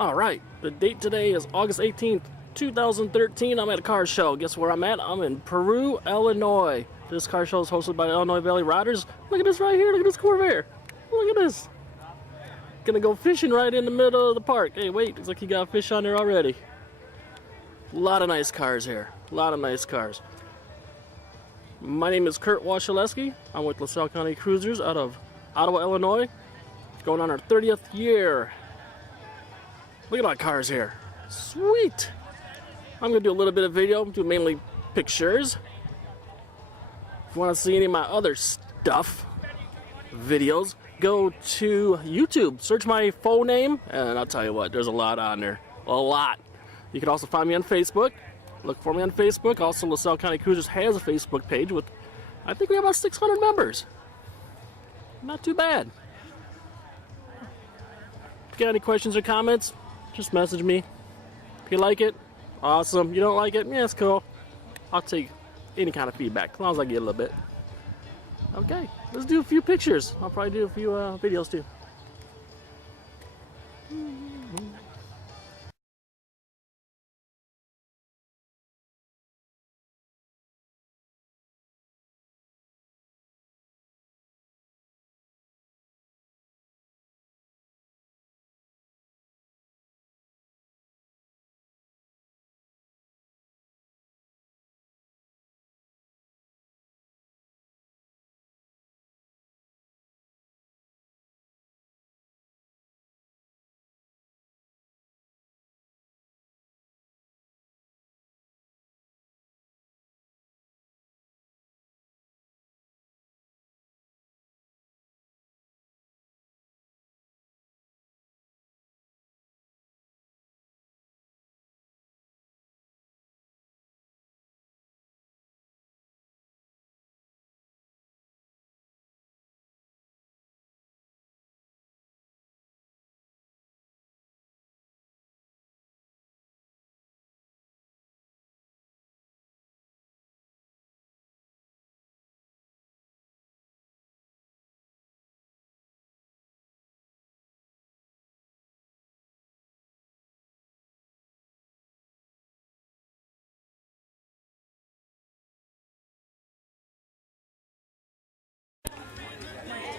Alright, the date today is August 18th, 2013. I'm at a car show. Guess where I'm at? I'm in Peru, Illinois. This car show is hosted by the Illinois Valley Riders. Look at this right here. Look at this Corvair. Look at this. Gonna go fishing right in the middle of the park. Hey, wait. Looks like he got fish on there already. A lot of nice cars here. A lot of nice cars. My name is Kurt Wasilewski. I'm with LaSalle County Cruisers out of Ottawa, Illinois. Going on our 30th year. Look at our cars here. Sweet. I'm going to do a little bit of video, do mainly pictures. If you want to see any of my other stuff, videos, go to YouTube. Search my full name, and I'll tell you what, there's a lot on there. A lot. You can also find me on Facebook. Look for me on Facebook. Also, LaSalle County Cruisers has a Facebook page with, I think we have about 600 members. Not too bad. If you got any questions or comments, just message me. If you like it, awesome. You don't like it, yeah, it's cool. I'll take any kind of feedback, as long as I get a little bit. Okay, let's do a few pictures. I'll probably do a few videos too.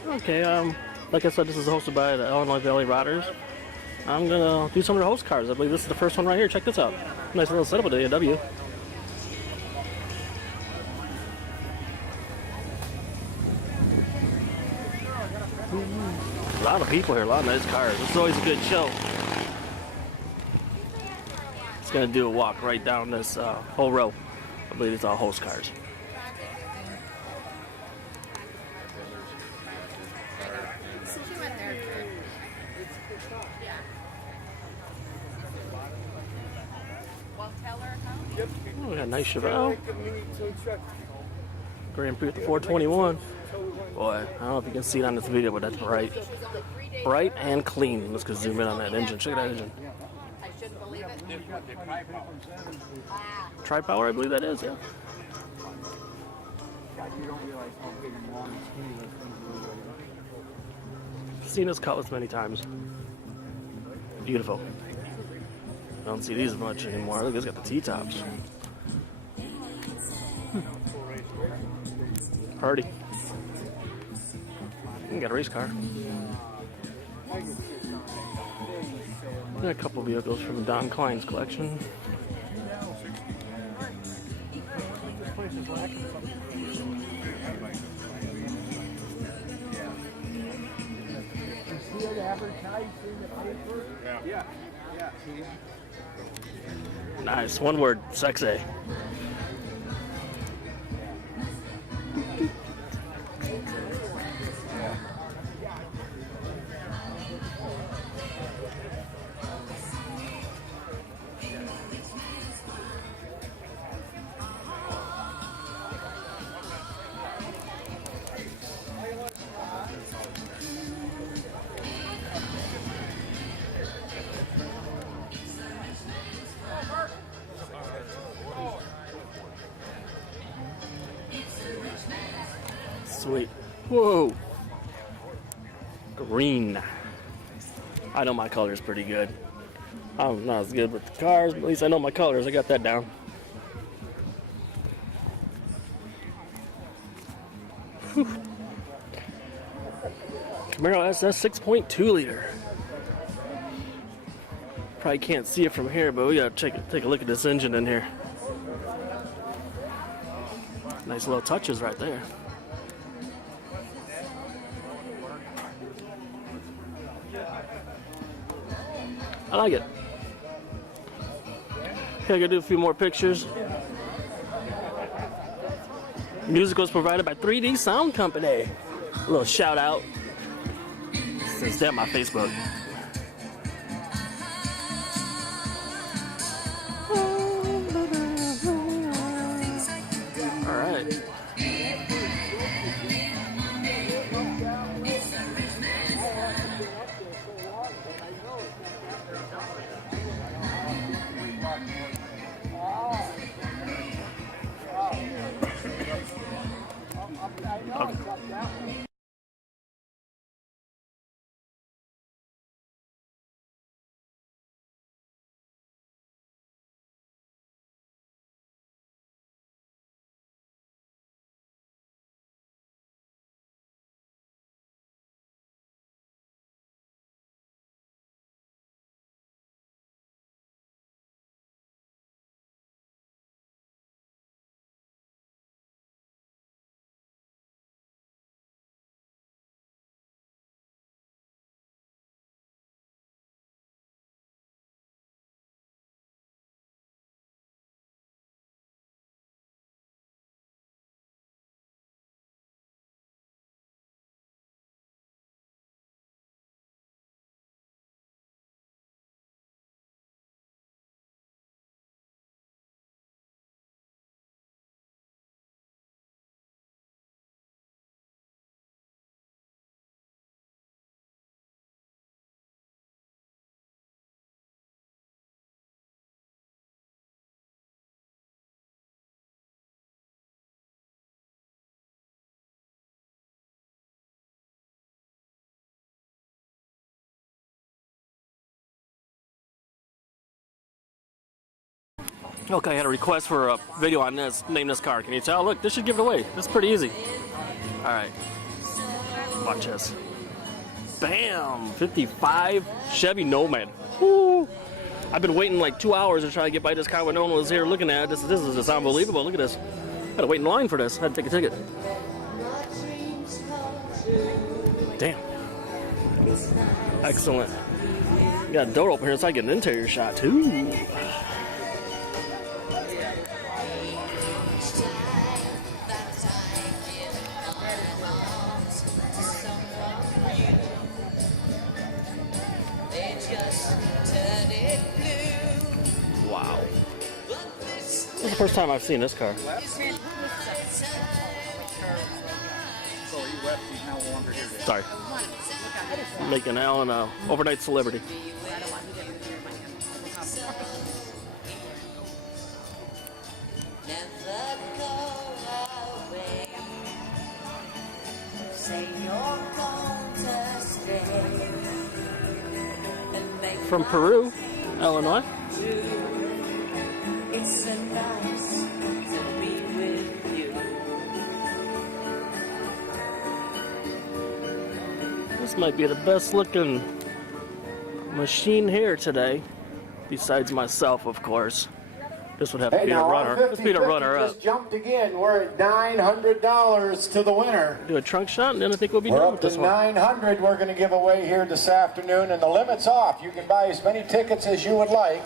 Okay, like I said, this is hosted by the Illinois Valley Riders. I'm gonna do some of the host cars. I believe this is the first one right here. Check this out. Nice little setup with the A&W. A lot of people here, a lot of nice cars. It's always a good show. It's gonna do a walk right down this whole row. I believe it's all host cars. Oh, we got a nice Chevelle. Grand Prix with the 421. Boy, I don't know if you can see it on this video, but that's bright. Bright and clean. Let's go zoom in on that engine. Check that engine. Tri-power, I believe that is, yeah. Seen this Cutlass many times. Beautiful. I don't see these much anymore. Look, it's got the T-tops. Party. You got a race car. And a couple vehicles from Don Klein's collection. Nice, one word, sexy. Sweet. Whoa. Green. I know my color is pretty good. I'm not as good with the cars, but at least I know my colors. I got that down. Whew. Camaro SS 6.2 liter. Probably can't see it from here, but we gotta take a look at this engine in here. Nice little touches right there. I like it. Okay, I gotta do a few more pictures. Music was provided by 3D Sound Company. A little shout out. Since they're my Facebook. All right. Okay. Okay, I had a request for a video on this. Name this car. Can you tell? Look, this should give it away. This is pretty easy. All right. Watch this. Bam! 55 Chevy Nomad. Woo! I've been waiting like 2 hours to try to get by this car when no one was here looking at it. This is just unbelievable. Look at this. I had to wait in line for this. I had to take a ticket. Damn. Excellent. Got a door open here so I get an interior shot too. Wow. This is the first time I've seen this car. Sorry. Making Alan an overnight celebrity. From Peru, Illinois. It's so nice to be with you. This might be the best looking machine here today, besides myself, of course. This would have to be a runner. Let's be the runner up. Just jumped again. We're at $900 to the winner. Do a trunk shot, and then I think we'll be done with this one. We're up to $900 we're going to give away here this afternoon, and the limit's off. You can buy as many tickets as you would like.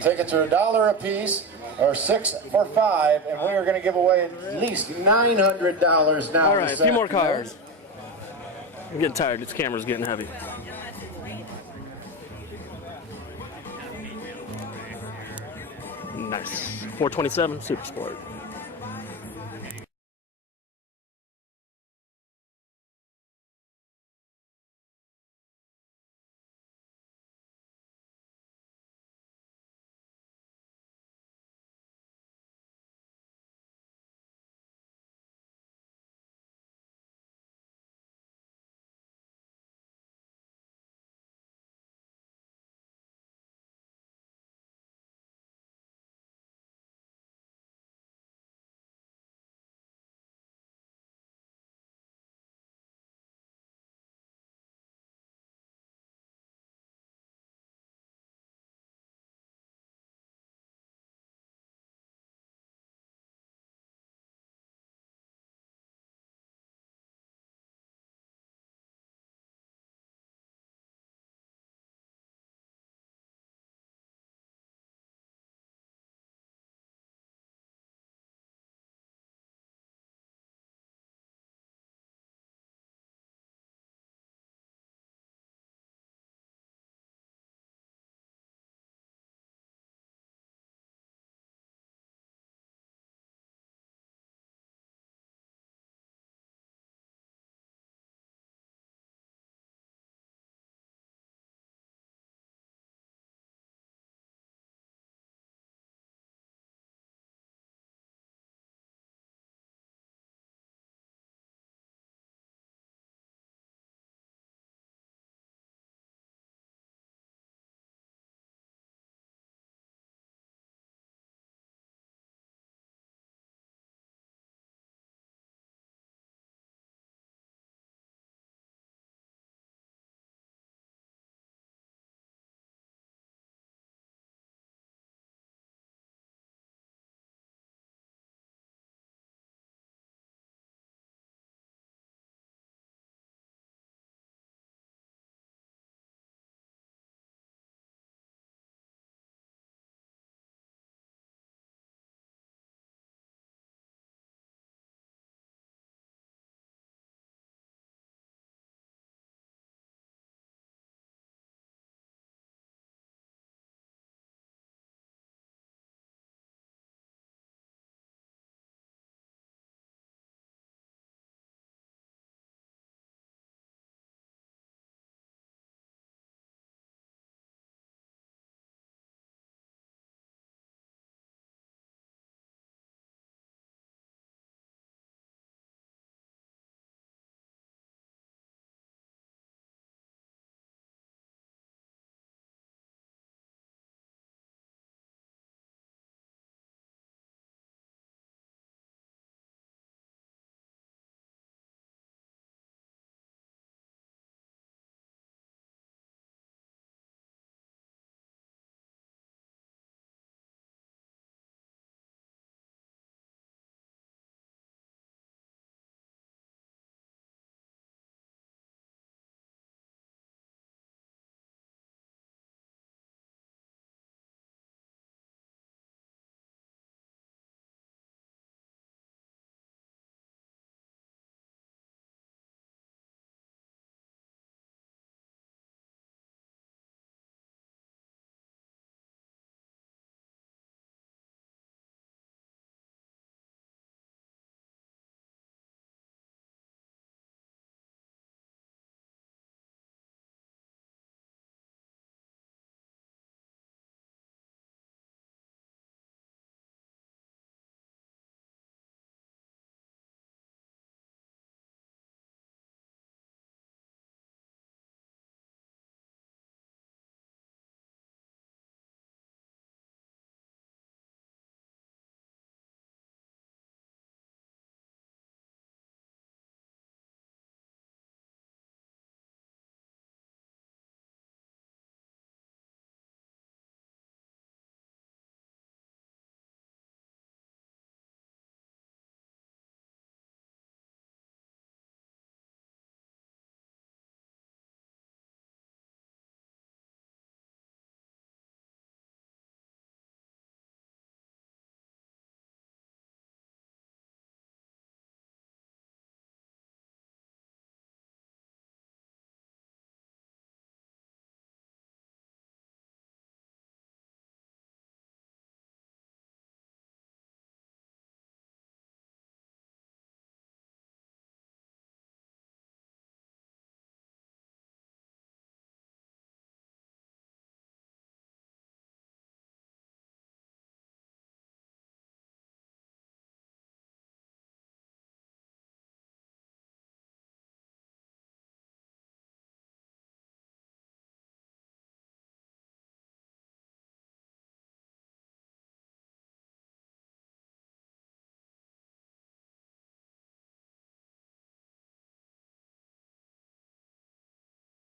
Tickets are $1 a piece, or 6 for $5, and we are going to give away at least $900 now. All right, a few more cars. I'm getting tired. This camera's getting heavy. Nice. 427 Super Sport.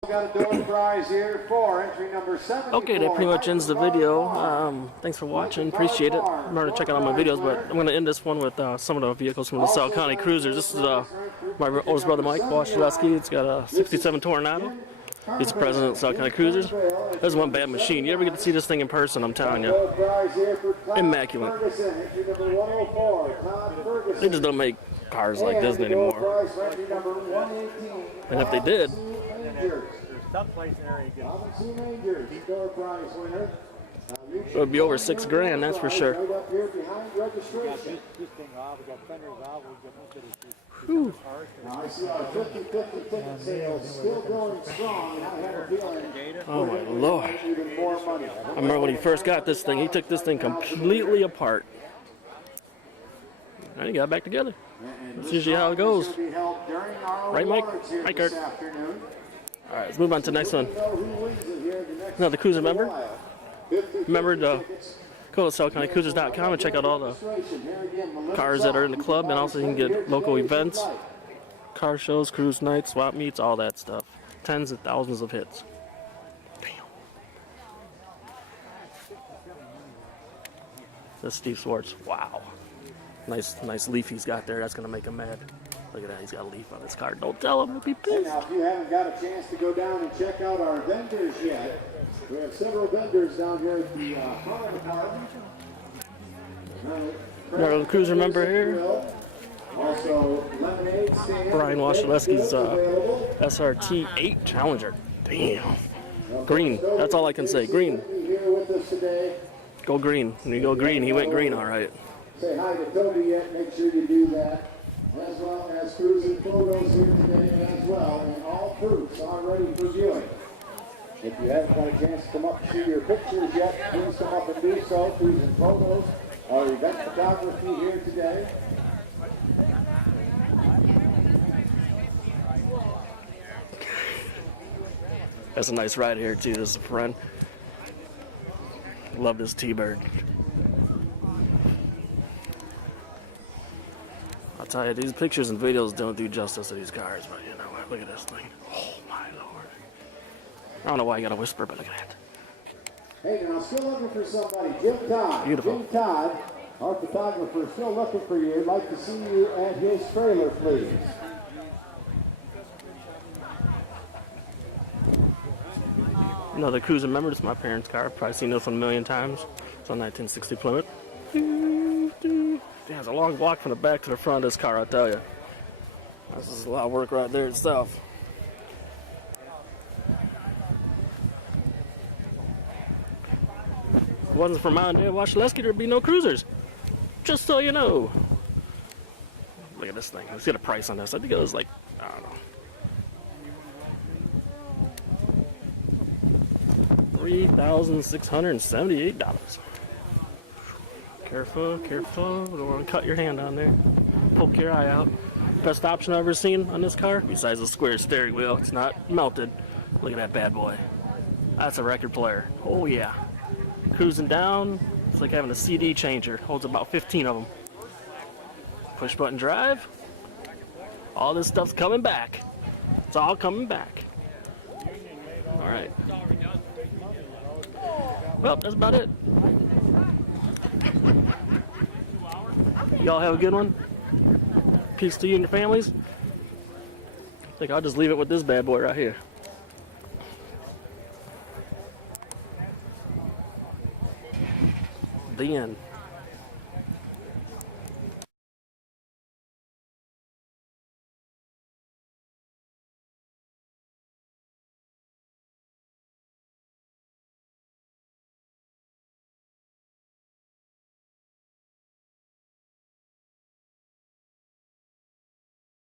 Got a door prize here for entry number 74. Okay, that pretty much ends the video. Thanks for watching. Appreciate it. Remember to check out all my videos, but I'm going to end this one with some of the vehicles from the South County Cruisers. This is my oldest brother Mike Wasilewski. It's got a 67 Tornado. He's the president of South County Cruisers. This is one bad machine. You ever get to see this thing in person, I'm telling you. Immaculate. They just don't make cars like this anymore. And if they did, it would be over $6 grand, that's for sure. Whew. Oh my Lord. I remember when he first got this thing, he took this thing completely apart. And he got it back together. That's usually how it goes. Right, Mike? Right, Kurt. Alright, let's move on to the next one. Another cruiser member. Remember to go to SouthCountyCruisers.com and check out all the cars that are in the club, and also you can get local events, car shows, cruise nights, swap meets, all that stuff. Tens of thousands of hits. Damn. That's Steve Swartz. Wow. Nice leaf he's got there. That's going to make him mad. Look at that. He's got a leaf on his car. Don't tell him. He'll be pissed. Now, if you haven't got a chance to go down and check out our vendors yet, we have several vendors down here at the car department. Another cruiser member here. Also, lemonade stand. Brian Wasilewski's SRT 8 Challenger. Damn. Green. That's all I can say. Green. Go green. When you go green, he went green, all right. Say hi to Toby yet. Make sure you do that. As well as cruising photos here today as well. And all proofs are ready for viewing. If you haven't got a chance to come up and see your pictures yet, please come up and do so. Cruising photos or event photography here today. That's a nice ride here too. This is a friend. Love this T-Bird. I'll tell you, these pictures and videos don't do justice to these cars, but you know what? Look at this thing. Oh my Lord. I don't know why you gotta whisper, but look at that. Hey, now still looking for somebody. Jim Todd. Beautiful. Jim Todd, our photographer, still looking for you. I'd like to see you at his trailer, please. Another cruiser member. This is my parents' car. I've probably seen this one a million times. It's on 1960 Plymouth. Damn, it's a long walk from the back to the front of this car, I'll tell you. This is a lot of work right there itself. If it wasn't for my and Dad Wasilewski, there'd be no cruisers. Just so you know. Look at this thing. Let's get a price on this. I think it was like, I don't know. $3,678. Careful, careful. Don't want to cut your hand on there. Poke your eye out. Best option I've ever seen on this car, besides the square steering wheel. It's not melted. Look at that bad boy. That's a record player. Oh yeah. Cruising down. It's like having a CD changer. Holds about 15 of them. Push button drive. All this stuff's coming back. It's all coming back. All right. Well, that's about it. Y'all have a good one. Peace to you and your families. I think I'll just leave it with this bad boy right here. The end.